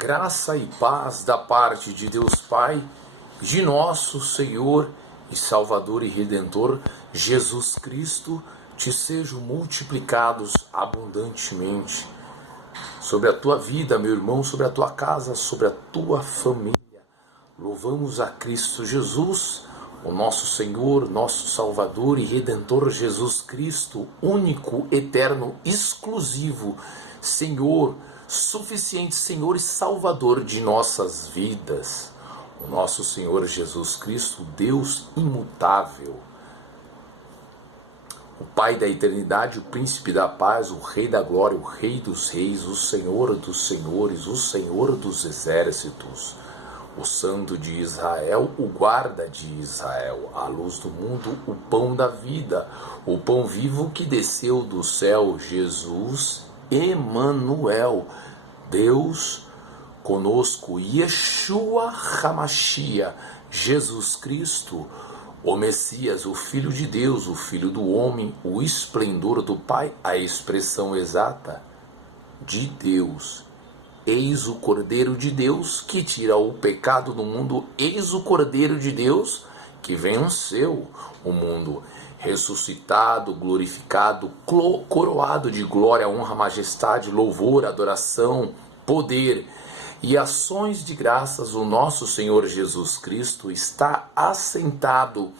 Graça e paz da parte de Deus Pai, de nosso Senhor e Salvador e Redentor, Jesus Cristo, te sejam multiplicados abundantemente sobre a tua vida, meu irmão, sobre a tua casa, sobre a tua família. Louvamos a Cristo Jesus, o nosso Senhor, nosso Salvador e Redentor Jesus Cristo, único, eterno, exclusivo, Senhor, suficiente Senhor e Salvador de nossas vidas. O nosso Senhor Jesus Cristo, Deus imutável, o Pai da eternidade, o Príncipe da paz, o Rei da glória, o Rei dos reis, o Senhor dos senhores, o Senhor dos exércitos, o Santo de Israel, o guarda de Israel, a luz do mundo, o pão da vida, o pão vivo que desceu do céu, Jesus Emanuel, Deus conosco, Yeshua HaMashiach, Jesus Cristo, o Messias, o Filho de Deus, o Filho do homem, o esplendor do Pai, a expressão exata de Deus. Eis o Cordeiro de Deus que tira o pecado do mundo, eis o Cordeiro de Deus que venceu o mundo, ressuscitado, glorificado, coroado de glória, honra, majestade, louvor, adoração, poder e ações de graças. O nosso Senhor Jesus Cristo está assentado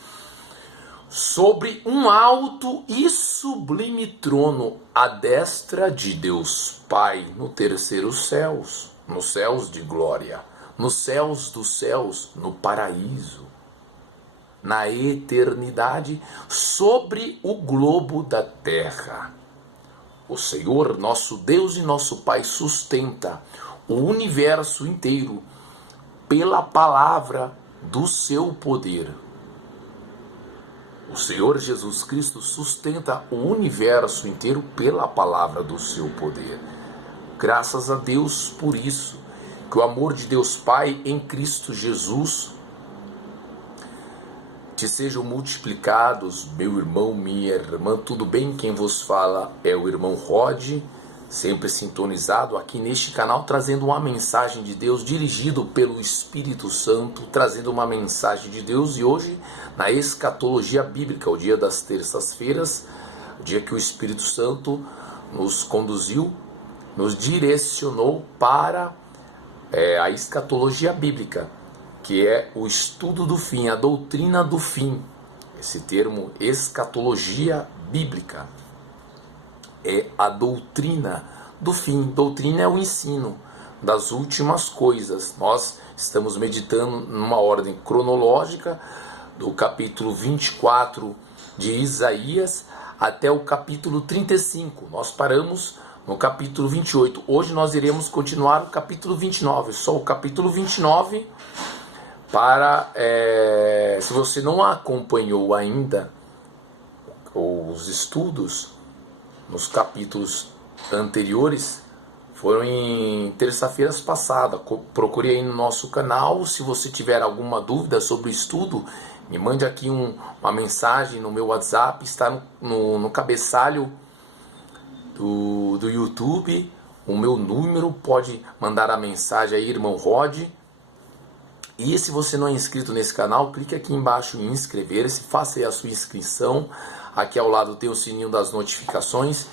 sobre um alto e sublime trono, à destra de Deus Pai, no terceiro céus, nos céus de glória, nos céus dos céus, no paraíso, na eternidade, sobre o globo da terra. O Senhor, nosso Deus e nosso Pai, sustenta o universo inteiro pela palavra do seu poder. O Senhor Jesus Cristo sustenta o universo inteiro pela palavra do seu poder. Graças a Deus por isso, que o amor de Deus Pai em Cristo Jesus te sejam multiplicados, meu irmão, minha irmã. Tudo bem? Quem vos fala é o irmão Rod, sempre sintonizado aqui neste canal, trazendo uma mensagem de Deus, dirigido pelo Espírito Santo, trazendo uma mensagem de Deus. E hoje, na escatologia bíblica, o dia das terças-feiras, o dia que o Espírito Santo nos conduziu, nos direcionou para a escatologia bíblica, que é o estudo do fim, a doutrina do fim. Esse termo, escatologia bíblica, é a doutrina do fim. Doutrina é o ensino das últimas coisas. Nós estamos meditando numa ordem cronológica, do capítulo 24 de Isaías até o capítulo 35. Nós paramos no capítulo 28. Hoje nós iremos continuar o capítulo 29. Só o capítulo 29 para... se você não acompanhou ainda os estudos nos capítulos anteriores, foram em terça-feiras passada. Procure aí no nosso canal. Se você tiver alguma dúvida sobre o estudo, me mande aqui uma mensagem no meu WhatsApp, está no cabeçalho do YouTube, o meu número. Pode mandar a mensagem aí, irmão Rod. E se você não é inscrito nesse canal, clique aqui embaixo em inscrever-se, faça aí a sua inscrição. Aqui ao lado tem o sininho das notificações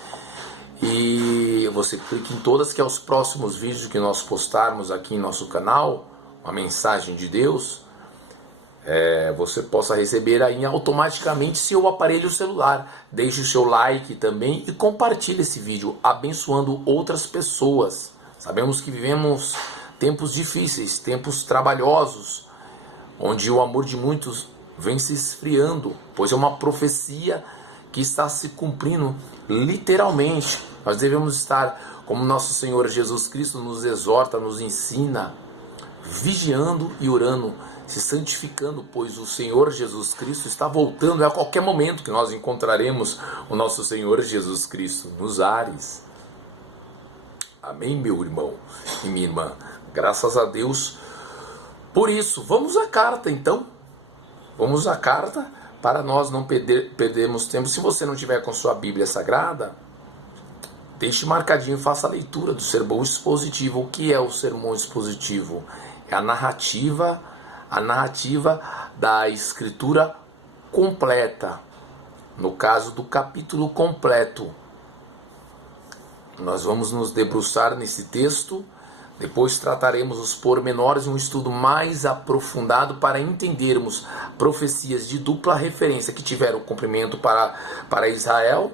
e você clica em todas, que é os próximos vídeos que nós postarmos aqui em nosso canal, uma mensagem de Deus, você possa receber aí automaticamente seu aparelho celular. Deixe o seu like também e compartilhe esse vídeo, abençoando outras pessoas. Sabemos que vivemos tempos difíceis, tempos trabalhosos, onde o amor de muitos vem se esfriando, pois é uma profecia que está se cumprindo literalmente. Nós devemos estar, como nosso Senhor Jesus Cristo nos exorta, nos ensina, vigiando e orando, se santificando, pois o Senhor Jesus Cristo está voltando. É a qualquer momento que nós encontraremos o nosso Senhor Jesus Cristo nos ares. Amém, meu irmão e minha irmã. Graças a Deus por isso. Vamos à carta, então. Vamos à carta, para nós não perdermos tempo. Se você não tiver com sua Bíblia Sagrada, deixe marcadinho e faça a leitura do sermão expositivo. O que é o sermão expositivo? É a narrativa da escritura completa. No caso do capítulo completo. Nós vamos nos debruçar nesse texto, depois trataremos os pormenores em um estudo mais aprofundado para entendermos profecias de dupla referência que tiveram cumprimento para Israel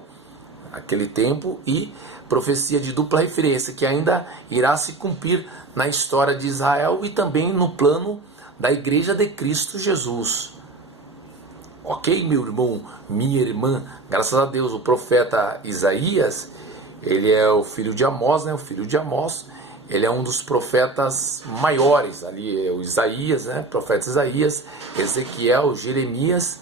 naquele tempo e profecia de dupla referência que ainda irá se cumprir na história de Israel e também no plano da Igreja de Cristo Jesus. Ok, meu irmão, minha irmã, graças a Deus, o profeta Isaías, ele é o filho de Amós, né? O filho de Amós, ele é um dos profetas maiores, ali é o Isaías, né? Profeta Isaías, Ezequiel, Jeremias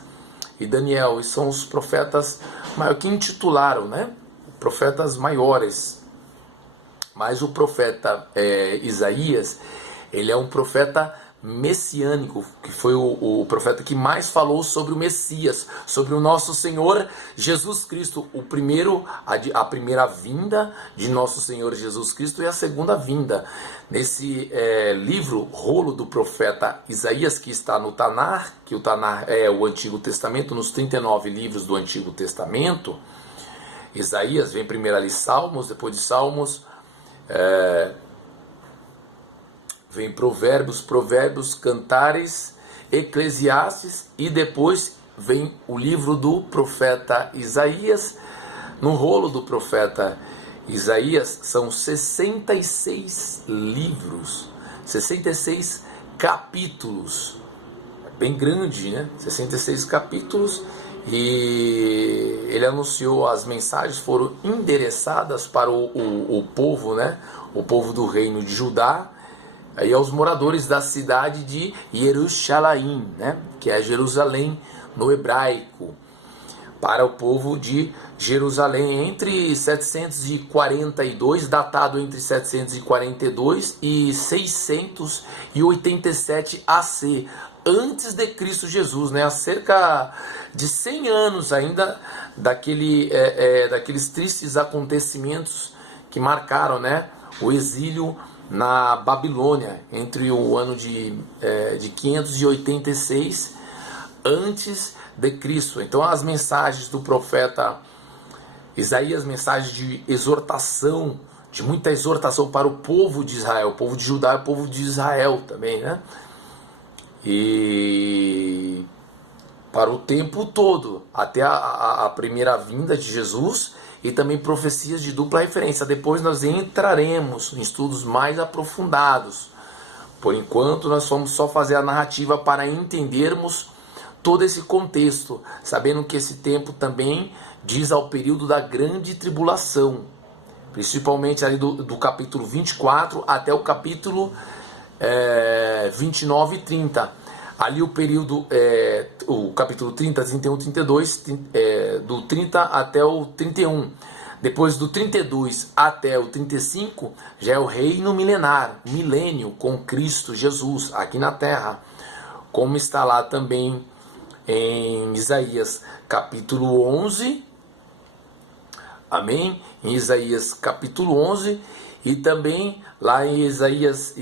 e Daniel, e são os profetas maiores que intitularam, né? Profetas maiores. Mas o profeta Isaías, ele é um profeta messiânico, que foi o profeta que mais falou sobre o Messias, sobre o nosso Senhor Jesus Cristo, a primeira vinda de nosso Senhor Jesus Cristo e a segunda vinda. Nesse livro, rolo do profeta Isaías, que está no Tanar, que o Tanar é o Antigo Testamento, nos 39 livros do Antigo Testamento, Isaías vem primeiro ali Salmos, depois de Salmos vem Provérbios, Cantares, Eclesiastes e depois vem o livro do profeta Isaías. No rolo do profeta Isaías são 66 livros, 66 capítulos, bem grande, né? 66 capítulos, e ele anunciou, as mensagens foram endereçadas para o povo, né? O povo do reino de Judá, aí aos moradores da cidade de Jerusalém, né? Que é Jerusalém no hebraico, para o povo de Jerusalém entre 742, datado entre 742 e 687 AC, antes de Cristo Jesus, né? Há cerca de 100 anos ainda daqueles tristes acontecimentos que marcaram, né, o exílio na Babilônia, entre o ano de 586 antes de Cristo. Então as mensagens do profeta Isaías, mensagens de exortação, de muita exortação para o povo de Israel, o povo de Judá e o povo de Israel também, né? E para o tempo todo, até a primeira vinda de Jesus, e também profecias de dupla referência. Depois nós entraremos em estudos mais aprofundados. Por enquanto nós vamos só fazer a narrativa para entendermos todo esse contexto, sabendo que esse tempo também diz ao período da grande tribulação, principalmente ali do capítulo 24 até o capítulo 29 e 30. Ali o período, o capítulo 30, 31, 32, do 30 até o 31. Depois do 32 até o 35, já é o reino milenar, milênio com Cristo Jesus aqui na terra. Como está lá também em Isaías capítulo 11, amém? Em Isaías capítulo 11, e também lá em Isaías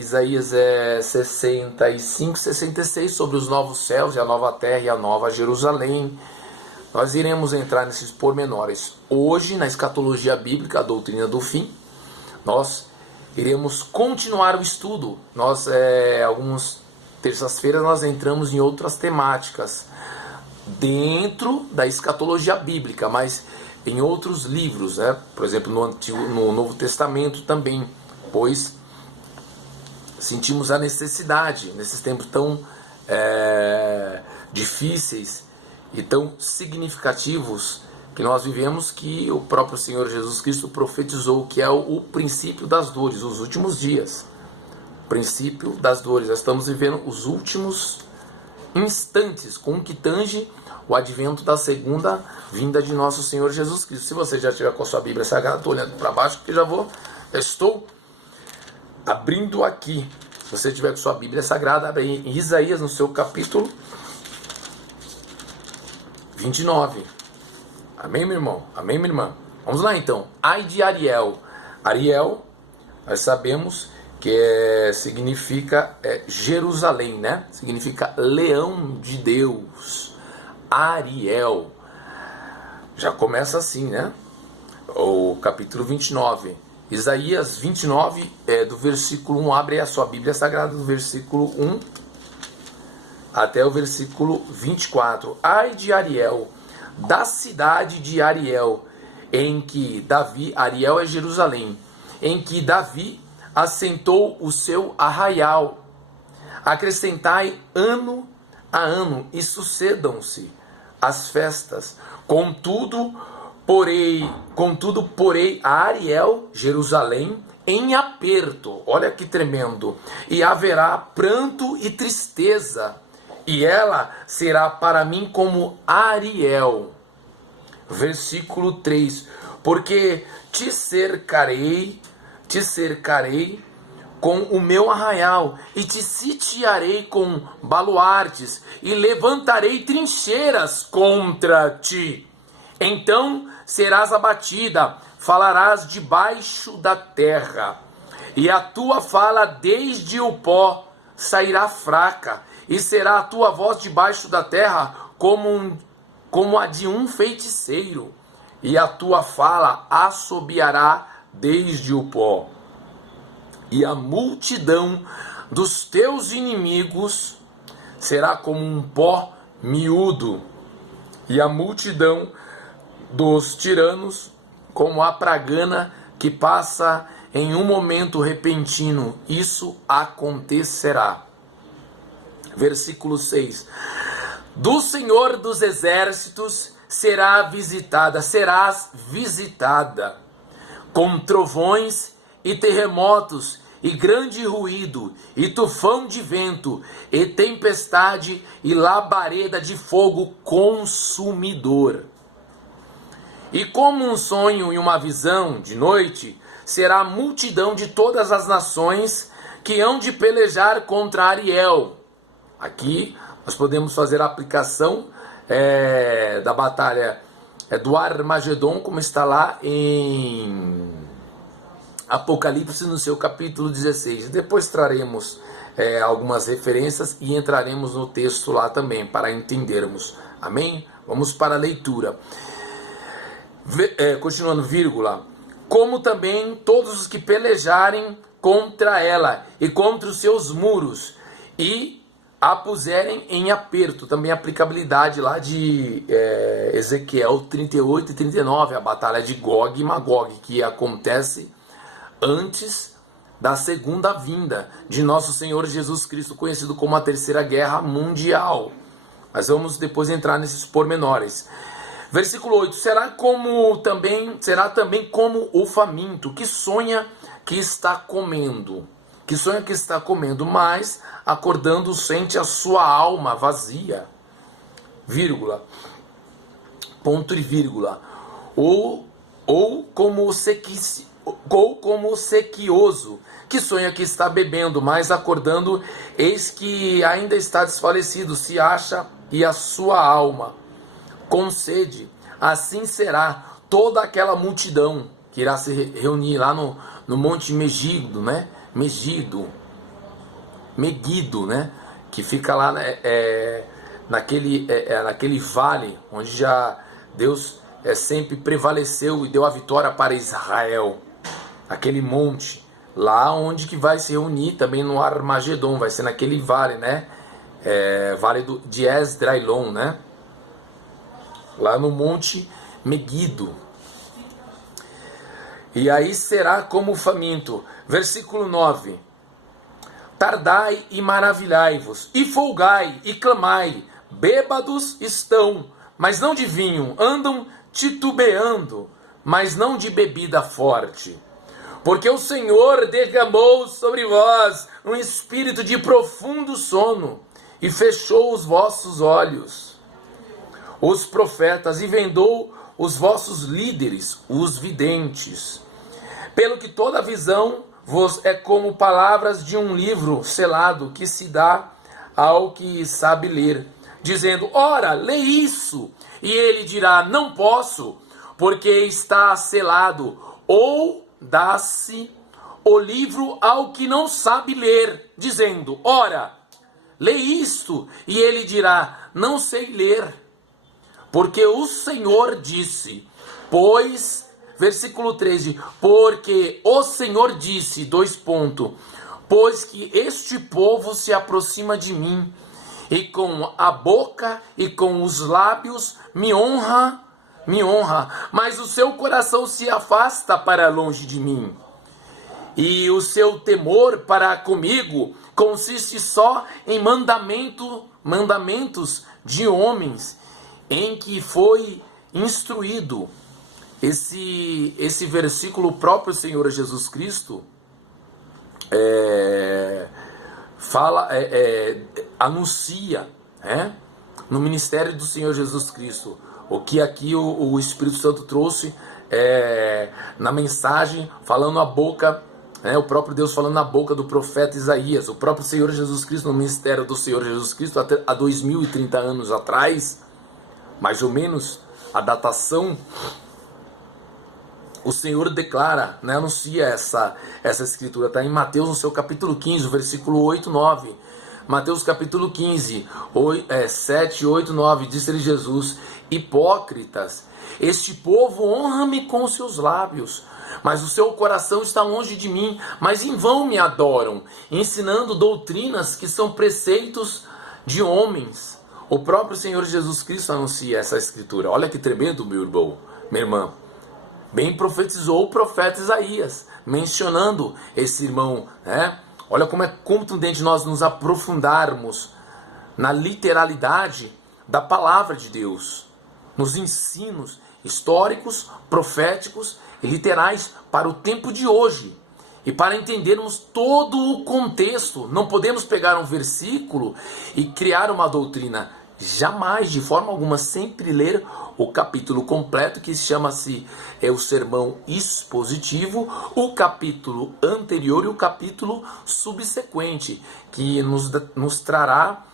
65, 66, sobre os novos céus e a nova terra e a nova Jerusalém. Nós iremos entrar nesses pormenores. Hoje, na escatologia bíblica, a doutrina do fim, nós iremos continuar o estudo. Nós, algumas terças-feiras, nós entramos em outras temáticas dentro da escatologia bíblica, mas em outros livros, né? Por exemplo, no Novo Testamento também, pois sentimos a necessidade, nesses tempos tão difíceis e tão significativos que nós vivemos, que o próprio Senhor Jesus Cristo profetizou, que é o princípio das dores, os últimos dias. Princípio das dores. Nós estamos vivendo os últimos instantes, com o que tange o advento da segunda vinda de nosso Senhor Jesus Cristo. Se você já tiver com a sua Bíblia Sagrada, estou olhando para baixo, porque já estou abrindo aqui. Se você tiver com sua Bíblia Sagrada, abre em Isaías, no seu capítulo 29. Amém, meu irmão? Amém, minha irmã? Vamos lá então. Ai de Ariel. Ariel, nós sabemos que significa Jerusalém, né? Significa leão de Deus. Ariel. Já começa assim, né? O capítulo 29. Isaías 29, do versículo 1. Abre a sua Bíblia Sagrada, do versículo 1 até o versículo 24. Ai de Ariel, da cidade de Ariel, em que Davi, Ariel é Jerusalém, em que Davi assentou o seu arraial. Acrescentai ano a ano e sucedam-se as festas. Contudo, porei a Ariel, Jerusalém, em aperto. Olha que tremendo. E haverá pranto e tristeza, e ela será para mim como Ariel. Versículo 3. Porque te cercarei com o meu arraial, e te sitiarei com baluartes, e levantarei trincheiras contra ti. Então serás abatida, falarás debaixo da terra, e a tua fala desde o pó sairá fraca, e será a tua voz debaixo da terra como a de um feiticeiro, e a tua fala assobiará desde o pó. E a multidão dos teus inimigos será como um pó miúdo, e a multidão dos tiranos como a pragana que passa em um momento repentino. Isso acontecerá. Versículo 6. Do Senhor dos exércitos serás visitada, com trovões e terremotos, e grande ruído, e tufão de vento, e tempestade, e labareda de fogo consumidor. E como um sonho e uma visão de noite, será a multidão de todas as nações que hão de pelejar contra Ariel. Aqui nós podemos fazer a aplicação da batalha do Armagedon, como está lá em Apocalipse, no seu capítulo 16. Depois traremos algumas referências e entraremos no texto lá também, para entendermos. Amém? Vamos para a leitura. Continuando, vírgula. Como também todos os que pelejarem contra ela e contra os seus muros, e a puserem em aperto. Também a aplicabilidade lá de Ezequiel 38 e 39, a batalha de Gog e Magog, que acontece antes da segunda vinda de nosso Senhor Jesus Cristo, conhecido como a Terceira Guerra Mundial. Mas vamos depois entrar nesses pormenores. Versículo 8. Será também como o faminto, que sonha que está comendo. Que sonha que está comendo, mas acordando sente a sua alma vazia. Vírgula. Ponto e vírgula. Ou como o sequioso, que sonha que está bebendo, mas acordando, eis que ainda está desfalecido, se acha, e a sua alma com sede. Assim será toda aquela multidão que irá se reunir lá no Monte Megido, né? Megido, né? Que fica lá naquele vale onde já Deus sempre prevaleceu e deu a vitória para Israel. Aquele monte, lá onde que vai se reunir também no Armagedon, vai ser naquele vale, né? Vale de Esdraelon, né? Lá no Monte Megido. E aí será como o faminto. Versículo 9. Tardai e maravilhai-vos, e folgai e clamai, bêbados estão, mas não de vinho, andam titubeando, mas não de bebida forte. Porque o Senhor derramou sobre vós um espírito de profundo sono, e fechou os vossos olhos, os profetas, e vendou os vossos líderes, os videntes. Pelo que toda visão vos é como palavras de um livro selado, que se dá ao que sabe ler, dizendo: ora, lê isso. E ele dirá: não posso, porque está selado, ou dá-se o livro ao que não sabe ler, dizendo: ora, lê isto, e ele dirá: não sei ler. Porque o Senhor disse, versículo 13, porque o Senhor disse, pois que este povo se aproxima de mim, e com a boca e com os lábios me honra, mas o seu coração se afasta para longe de mim. E o seu temor para comigo consiste só em mandamentos de homens, em que foi instruído. Esse versículo, o próprio Senhor Jesus Cristo anuncia, no ministério do Senhor Jesus Cristo, o que aqui o Espírito Santo trouxe na mensagem, falando a boca, o próprio Deus falando na boca do profeta Isaías. O próprio Senhor Jesus Cristo, no ministério do Senhor Jesus Cristo, até há 2030 anos atrás, mais ou menos, a datação, o Senhor declara, anuncia essa escritura, está em Mateus, no seu capítulo 15, versículo 8, 9. Mateus capítulo 15, 7, 8, 9, disse-lhe Jesus: hipócritas, este povo honra-me com os seus lábios, mas o seu coração está longe de mim, mas em vão me adoram, ensinando doutrinas que são preceitos de homens. O próprio Senhor Jesus Cristo anuncia essa escritura. Olha que tremendo, meu irmão, minha irmã. Bem profetizou o profeta Isaías, mencionando esse irmão, Olha como é contundente nós nos aprofundarmos na literalidade da palavra de Deus, nos ensinos históricos, proféticos e literais para o tempo de hoje. E para entendermos todo o contexto, não podemos pegar um versículo e criar uma doutrina. Jamais, de forma alguma, sempre ler o capítulo completo, que chama-se o sermão expositivo, o capítulo anterior e o capítulo subsequente, que nos trará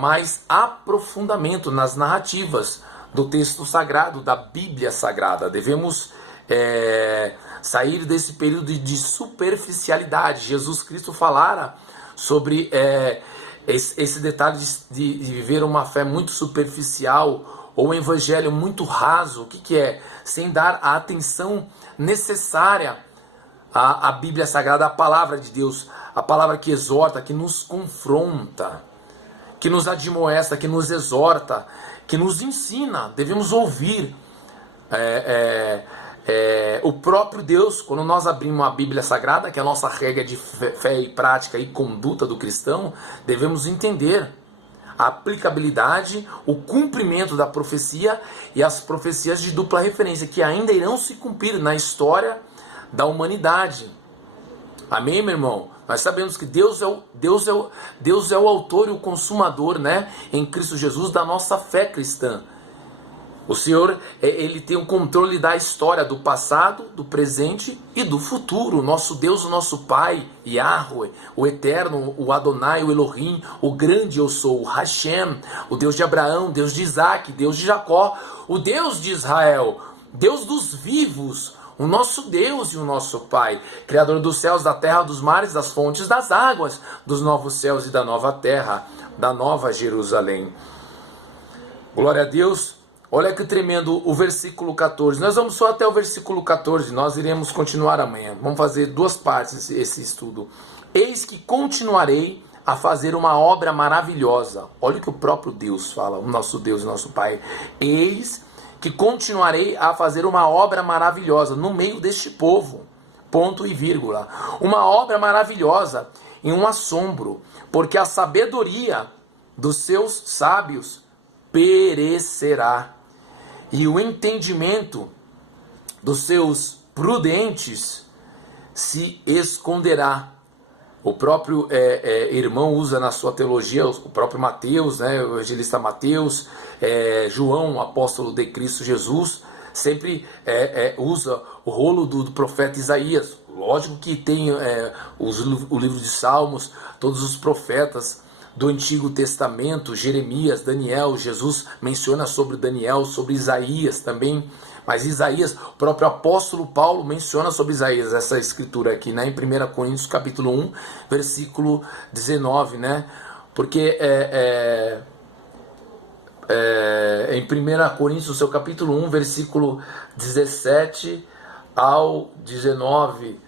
mais aprofundamento nas narrativas do texto sagrado, da Bíblia Sagrada. Devemos sair desse período de superficialidade. Jesus Cristo falara sobre esse detalhe de viver uma fé muito superficial, ou um evangelho muito raso. O que é? Sem dar a atenção necessária à Bíblia Sagrada, à palavra de Deus, a palavra que exorta, que nos confronta, que nos admoesta, que nos exorta, que nos ensina. Devemos ouvir o próprio Deus. Quando nós abrimos a Bíblia Sagrada, que é a nossa regra de fé e prática e conduta do cristão, devemos entender a aplicabilidade, o cumprimento da profecia e as profecias de dupla referência, que ainda irão se cumprir na história da humanidade. Amém, meu irmão? Nós sabemos que Deus é o autor e o consumador, em Cristo Jesus, da nossa fé cristã. O Senhor, ele tem o controle da história, do passado, do presente e do futuro. O nosso Deus, o nosso Pai, Yahweh, o Eterno, o Adonai, o Elohim, o grande eu sou, o Hashem, o Deus de Abraão, Deus de Isaac, Deus de Jacó, o Deus de Israel, Deus dos vivos, o nosso Deus e o nosso Pai, Criador dos céus, da terra, dos mares, das fontes, das águas, dos novos céus e da nova terra, da nova Jerusalém. Glória a Deus. Olha que tremendo o versículo 14. Nós vamos só até o versículo 14. Nós iremos continuar amanhã. Vamos fazer duas partes esse estudo. Eis que continuarei a fazer uma obra maravilhosa. Olha o que o próprio Deus fala, o nosso Deus e nosso Pai. Eis que continuarei a fazer uma obra maravilhosa no meio deste povo. Ponto e vírgula. Uma obra maravilhosa e um assombro, porque a sabedoria dos seus sábios perecerá, e o entendimento dos seus prudentes se esconderá. O próprio irmão usa na sua teologia, o próprio Mateus, o evangelista Mateus, João, o apóstolo de Cristo Jesus, sempre usa o rolo do profeta Isaías. Lógico que tem o livro de Salmos, todos os profetas do Antigo Testamento, Jeremias, Daniel. Jesus menciona sobre Daniel, sobre Isaías também, Mas Isaías, o próprio apóstolo Paulo menciona sobre Isaías, essa escritura aqui, né? Em 1 Coríntios capítulo 1, versículo 19, né? Porque em 1 Coríntios, seu capítulo 1, versículo 17 ao 19,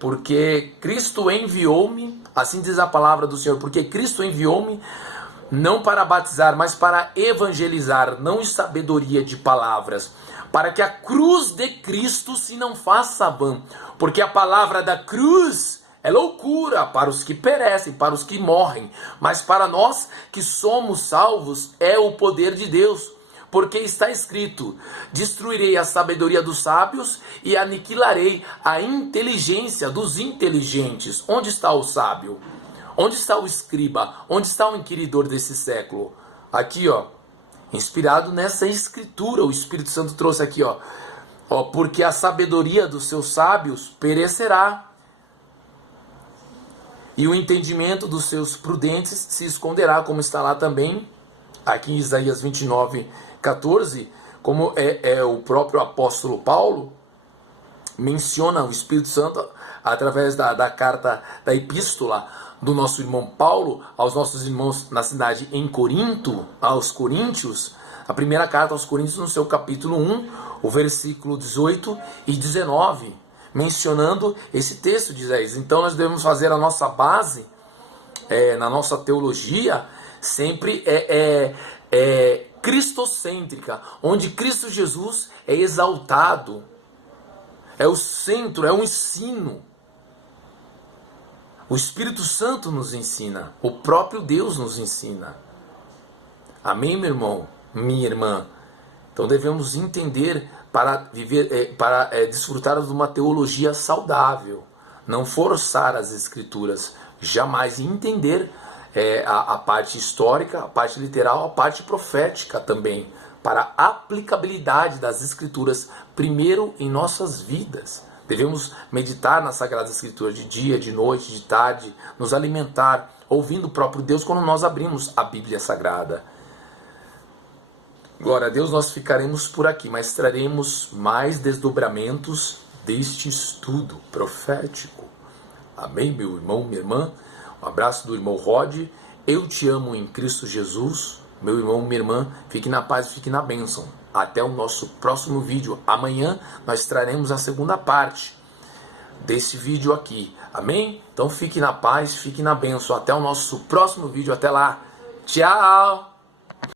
porque Cristo enviou-me, assim diz a palavra do Senhor, porque Cristo enviou-me não para batizar, mas para evangelizar, não em sabedoria de palavras, para que a cruz de Cristo se não faça vã, porque a palavra da cruz é loucura para os que perecem, para os que morrem, mas para nós que somos salvos é o poder de Deus, porque está escrito: destruirei a sabedoria dos sábios e aniquilarei a inteligência dos inteligentes. Onde está o sábio? Onde está o escriba? Onde está o inquiridor desse século? Aqui, ó, inspirado nessa escritura, o Espírito Santo trouxe aqui, ó, porque a sabedoria dos seus sábios perecerá, e o entendimento dos seus prudentes se esconderá, como está lá também, aqui em Isaías 29, 14, como o próprio apóstolo Paulo menciona o Espírito Santo através da carta, da epístola do nosso irmão Paulo aos nossos irmãos na cidade em Corinto, aos Coríntios, a primeira carta aos Coríntios no seu capítulo 1, o versículo 18 e 19, mencionando esse texto de Isaías. Então nós devemos fazer a nossa base, na nossa teologia, sempre cristocêntrica, onde Cristo Jesus é exaltado, é o centro, é o ensino. O Espírito Santo nos ensina, o próprio Deus nos ensina. Amém, meu irmão, minha irmã? Então devemos entender para viver, para desfrutar de uma teologia saudável, não forçar as Escrituras, jamais, e entender a parte histórica, a parte literal, a parte profética também, para a aplicabilidade das Escrituras primeiro em nossas vidas. Devemos meditar na Sagrada Escritura de dia, de noite, de tarde, nos alimentar, ouvindo o próprio Deus quando nós abrimos a Bíblia Sagrada. Glória a Deus, nós ficaremos por aqui, mas traremos mais desdobramentos deste estudo profético. Amém, meu irmão, minha irmã? Um abraço do irmão Rod. Eu te amo em Cristo Jesus. Meu irmão, minha irmã, fique na paz, fique na bênção. Até o nosso próximo vídeo. Amanhã nós traremos a segunda parte desse vídeo aqui. Amém? Então fique na paz, fique na bênção. Até o nosso próximo vídeo. Até lá. Tchau!